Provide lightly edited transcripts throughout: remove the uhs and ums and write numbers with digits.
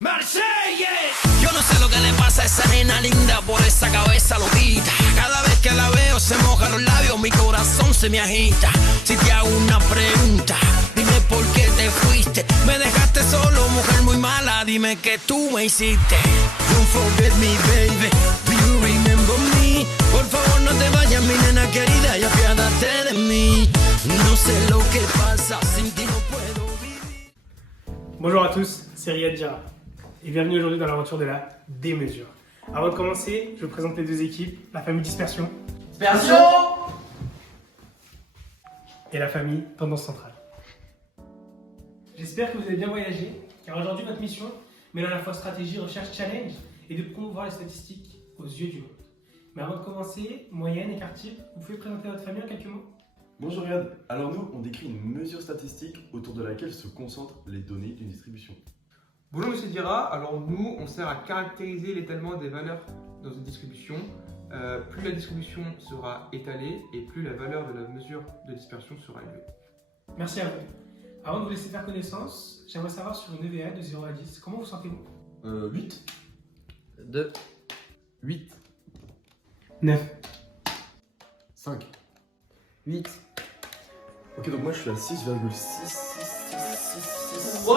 Yo no sé lo que le pasa a esa nena linda por esa cabeza loquita. Cada vez que la veo se mojan los labios, mi corazón se me agita. Si te hago una pregunta, dime por qué te fuiste. Me dejaste solo, mujer muy mala, dime qué tú me hiciste. Don't forget me, baby, do you remember me? Por favor no te vayas, mi nena querida, y apiádate de mí. No sé lo que pasa, sin ti no puedo vivir. Bonjour à tous, c'est Riyad Djara et bienvenue aujourd'hui dans l'aventure de la démesure. Avant de commencer, je vous présente les deux équipes, la famille Dispersion et la famille Tendance Centrale. J'espère que vous avez bien voyagé, car aujourd'hui notre mission mêle à la fois stratégie, recherche, challenge et de promouvoir les statistiques aux yeux du monde. Mais avant de commencer, moyenne et quartier, vous pouvez présenter votre famille en quelques mots? Bonjour Riyad, alors nous on décrit une mesure statistique autour de laquelle se concentrent les données d'une distribution. Bonjour Monsieur Dira, alors nous on sert à caractériser l'étalement des valeurs dans une distribution. Plus la distribution sera étalée et plus la valeur de la mesure de dispersion sera élevée. Merci à vous. Avant de vous laisser faire connaissance, j'aimerais savoir sur une EVA de 0 à 10, comment vous sentez-vous? 8 2, 8 9. 5 8. Ok donc moi je suis à 6,6. Wow!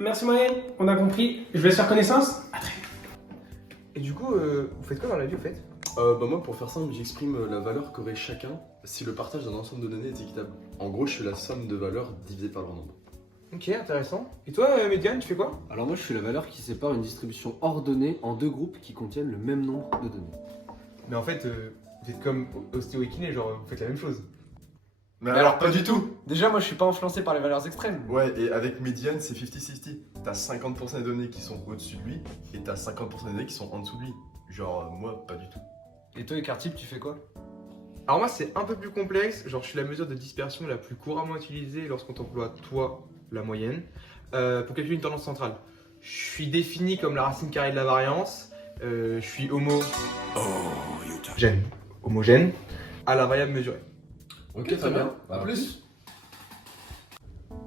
Merci moyenne, on a compris. Je vais faire connaissance. À très vite. Et du coup, vous faites quoi dans la vie au fait? Moi pour faire simple j'exprime la valeur qu'aurait chacun si le partage d'un ensemble de données est équitable. En gros je suis la somme de valeurs divisée par leur nombre. Ok, intéressant. Et toi Médiane, tu fais quoi? Alors moi je suis la valeur qui sépare une distribution ordonnée en deux groupes qui contiennent le même nombre de données. Mais en fait, vous êtes comme ostéo et kiné, genre vous faites la même chose. Mais alors pas du tout. Déjà moi je suis pas influencé par les valeurs extrêmes. Ouais et avec médiane c'est 50-50. T'as 50% des données qui sont au-dessus de lui et t'as 50% des données qui sont en dessous de lui. Genre moi pas du tout. Et toi écart type tu fais quoi? Alors moi c'est un peu plus complexe, genre je suis la mesure de dispersion la plus couramment utilisée lorsqu'on emploie toi, la moyenne, pour calculer une tendance centrale. Je suis défini comme la racine carrée de la variance, je suis homogène à la variable mesurée. Ok très bien. À plus.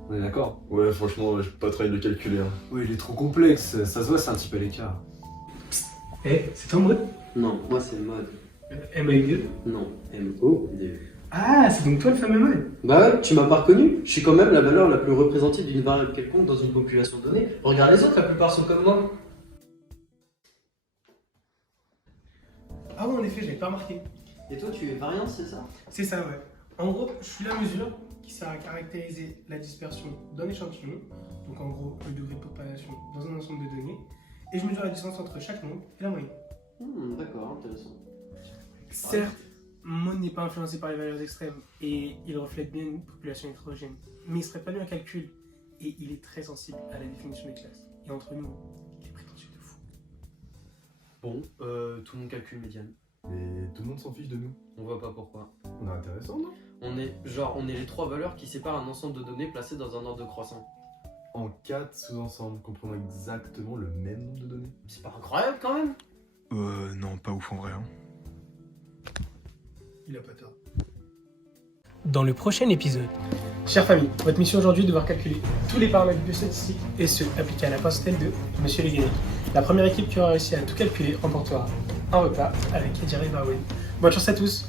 On est d'accord? Ouais franchement j'ai pas travaillé de le calculer hein. Oui il est trop complexe, ça se voit c'est un petit peu l'écart. Eh, c'est ton mode? Non, moi c'est mode. M-A-U-D. Non, M-O-D. Ah, c'est donc toi le fameux mode? Bah ouais, tu m'as pas reconnu. Je suis quand même la valeur la plus représentative d'une variable quelconque dans une population donnée. Regarde les autres, la plupart sont comme moi. Ah ouais, en effet, j'avais pas remarqué. Et toi, tu es variance, c'est ça? C'est ça, ouais. En gros, je suis la mesure qui sert à caractériser la dispersion d'un échantillon, donc en gros le degré de propagation dans un ensemble de données, et je mesure la distance entre chaque nombre et la moyenne. D'accord, intéressant. Certes, mon n'est pas influencé par les valeurs extrêmes et il reflète bien une population hétérogène, mais il serait pas lu un calcul et il est très sensible à la définition des classes. Et entre nous, il est prétentieux de fou. Bon, tout le monde calcule médiane. Et tout le monde s'en fiche de nous. On voit pas pourquoi. On est intéressant non? On est les trois valeurs qui séparent un ensemble de données placées dans un ordre croissant. En 4 sous-ensembles comprenant exactement le même nombre de données. C'est pas incroyable quand même? Non, pas ouf en vrai. Il a pas tort. Dans le prochain épisode, chère famille, votre mission aujourd'hui est de devoir calculer tous les paramètres biostatistiques et ceux appliqués à la postelle de Monsieur Leguéric. La première équipe qui aura réussi à tout calculer remportera un repas avec Edjari Barwen. Bonne chance à tous!